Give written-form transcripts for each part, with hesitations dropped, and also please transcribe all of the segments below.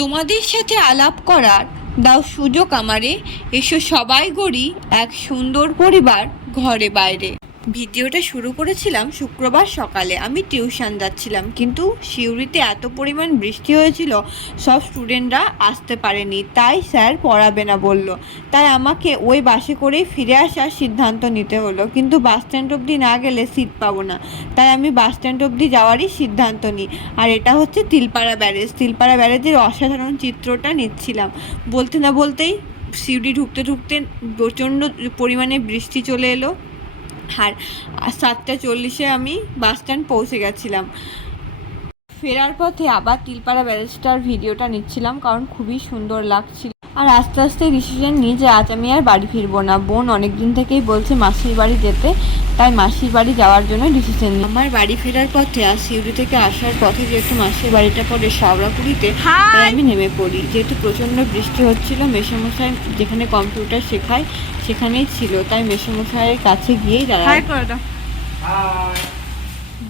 তোমাদের সাথে আলাপ করার দাও সুযোগ আমারে। এসো সবাই গড়ি এক সুন্দর পরিবার ঘরে বাইরে। ভিডিওটা শুরু করেছিলাম শুক্রবার সকালে। আমি টিউশন যাচ্ছিলাম, কিন্তু সিউড়িতে এত পরিমাণ বৃষ্টি হয়েছিল সব স্টুডেন্টরা আসতে পারেনি, তাই স্যার পড়াবে না বলল। তাই আমাকে ওই বাসে করেই ফিরে আসার সিদ্ধান্ত নিতে হলো, কিন্তু বাস স্ট্যান্ড অবধি না গেলে সিট পাবো না। তাই আমি বাস স্ট্যান্ড অবধি যাওয়ারই সিদ্ধান্ত নিই। আর এটা হচ্ছে তিলপাড়া ব্যারেজ। তিলপাড়া ব্যারেজের অসাধারণ চিত্রটা নিচ্ছিলাম। বলতে না বলতেই সিউড়ি ঢুকতে ঢুকতে প্রচণ্ড পরিমাণে বৃষ্টি চলে এলো। আর 7:40 আমি বাস স্ট্যান্ড পৌঁছে গেছিলাম। ফেরার পথে আবার তিলপাড়া ব্যারেজটার ভিডিওটা নিচ্ছিলাম, কারণ খুবই সুন্দর লাগছিল। আর আস্তে আস্তে ডিসিশন নিই যে আজ আমি আর বাড়ি ফিরবো না। বোন অনেক দিন থেকেই বলছে মাসির বাড়ি যেতে, তাই মাসির বাড়ি যাওয়ার জন্য ডিসিশন নিই। আমার বাড়ি ফেরার পথে আর সিউড়ি থেকে আসার পথে যেহেতু মাসির বাড়িটা পড়ে শাওড়াকুড়িতে, তাই আমি নেমে পড়ি। যেহেতু প্রচণ্ড বৃষ্টি হচ্ছিল, মেসোমশাই যেখানে কম্পিউটার শেখায় সেখানেই ছিল, তাই মেসোমশাইয়ের কাছে গিয়েই দাঁড়াই।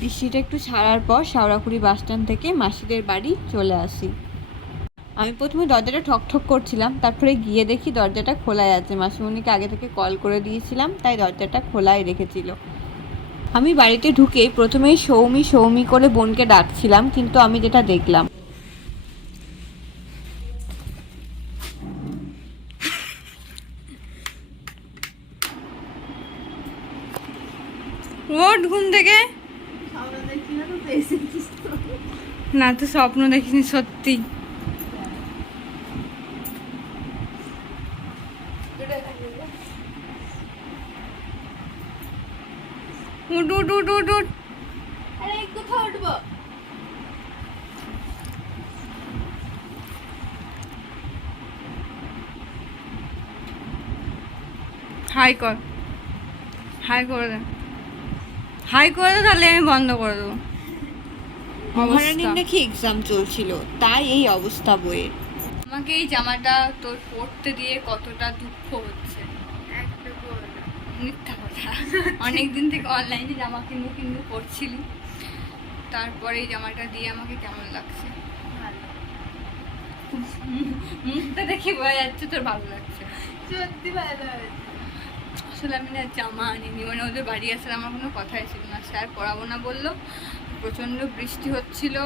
বৃষ্টিটা একটু ছাড়ার পর শাওড়াকুড়ি বাস স্ট্যান্ড থেকে মাসিদের বাড়ি চলে আসি। আমি প্রথমে দরজাটা ঠকঠক করছিলাম, তারপরে গিয়ে দেখি দরজাটা খোলাই আছে। মাসিমণিকে আগে থেকে কল করে দিয়েছিলাম, তাই দরজাটা খোলাই রেখেছিল। আমি বাড়িতে ঢুকেই প্রথমেই সৌমি সৌমি করে বোনকে ডাকছিলাম, কিন্তু আমি যেটা দেখলাম, ওঠ ঘুম থেকে। না তো স্বপ্ন দেখিনি, সত্যি। উঠ উঠ উঠ উঠ উঠ। কোথায় উঠবো? হাই কর, হাই করে দে, হাই করে দে, তাহলে আমি বন্ধ করে দেবো। মহারানীর নাকি এক্সাম চলছিল, তাই এই অবস্থা বইয়ের। আমাকে এই জামাটা তোর পরতে দিয়ে কতটা দুঃখ হচ্ছে। মিথ্যা কথা, অনেকদিন থেকে অনলাইনে জামা কিনবো কিনবো করছিলি, তারপরে এই জামাটা দিয়ে আমাকে কেমন লাগছে? মুখটা দেখে বোঝা যাচ্ছে তোর ভালো লাগছে। সত্যি ভালো হয়েছে। আসলে আমি না জামা আনিনি, মানে ওদের বাড়ি আসার আমার কোনো কথাই ছিল না। স্যার পড়াবো না বললো, প্রচণ্ড বৃষ্টি হচ্ছিল,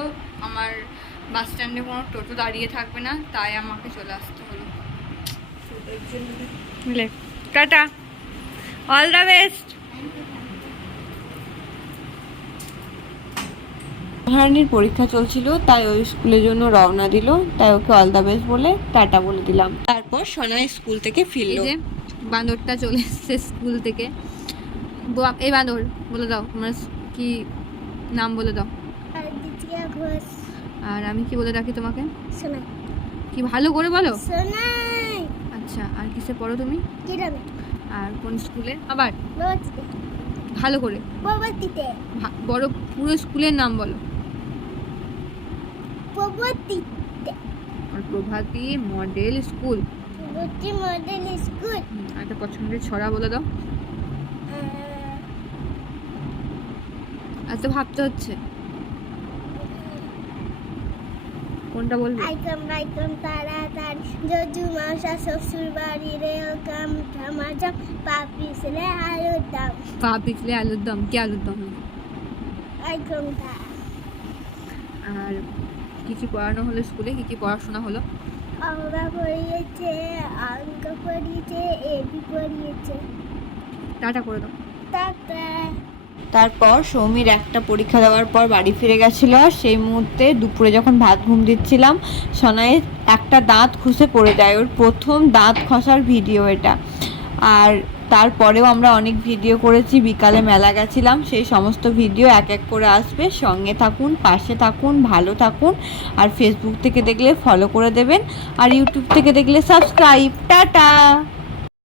আমার বাস স্ট্যান্ডে কোনো টোটো দাঁড়িয়ে থাকবে না, তাই আমাকে চলে আসতে হলো। Tata, all the best. মহারানীর পরীক্ষা চলছিল, তাই ওই স্কুলের জন্য রওনা দিল, তাই ওকে অল দ্য বেস্ট বলে টাটা বলে দিলাম। তারপর সোনাই স্কুল থেকে ফিরলো। বাঁদরটা চলে এসছে স্কুল থেকে। এই বাঁদর বলে দাও তোমার কি নাম, বলে দাও। আর আমি কি বলে ডাকি তোমাকে? সোনাই। কি ভালো করে বলো। সোনাই। আচ্ছা, আর কিসে পড়ো তুমি? কিরামে। আর কোন স্কুলে? আবার বাবাতে। ভালো করে। বাবাতিতে। বড় পুরো স্কুলের নাম বলো। বাবাতিতে। আর প্রভাতী মডেল স্কুল। প্রভাতী মডেল স্কুল। একটা পছন্দের ছড়া বলে দাও। এত ভাবতে হচ্ছে, কোনটা বলবো? আইকম আইকম তাড়াতাড়ি জজু মাসা শ্বশুর বাড়ি রে কাম ধামাজাম পা পিছলে আলুর দাম। পা পিছলে আলুর দম। কি আলুর দম? আইকম তা। আর কি কি পড়ানো হলো স্কুলে? কি কি পড়াশোনা হলো? আমরা পড়িয়েছে, অঙ্ক পড়িয়েছে, এবি পড়িয়েছে। টাটা করে দাও। টাটা। তারপর সৌমির একটা পরীক্ষা দেওয়ার পর বাড়ি ফিরে গেছিলো, আর সেই মুহূর্তে দুপুরে যখন ভাত ঘুম দিচ্ছিলাম, সোনাইয়ের একটা দাঁত খসে পড়ে যায়। ওর প্রথম দাঁত খসার ভিডিও এটা। আর তারপরেও আমরা অনেক ভিডিও করেছি। বিকালে মেলা গেছিলাম, সেই সমস্ত ভিডিও এক এক করে আসবে। সঙ্গে থাকুন, পাশে থাকুন, ভালো থাকুন। আর ফেসবুক থেকে দেখলে ফলো করে দেবেন, আর ইউটিউব থেকে দেখলে সাবস্ক্রাইব। টাটা।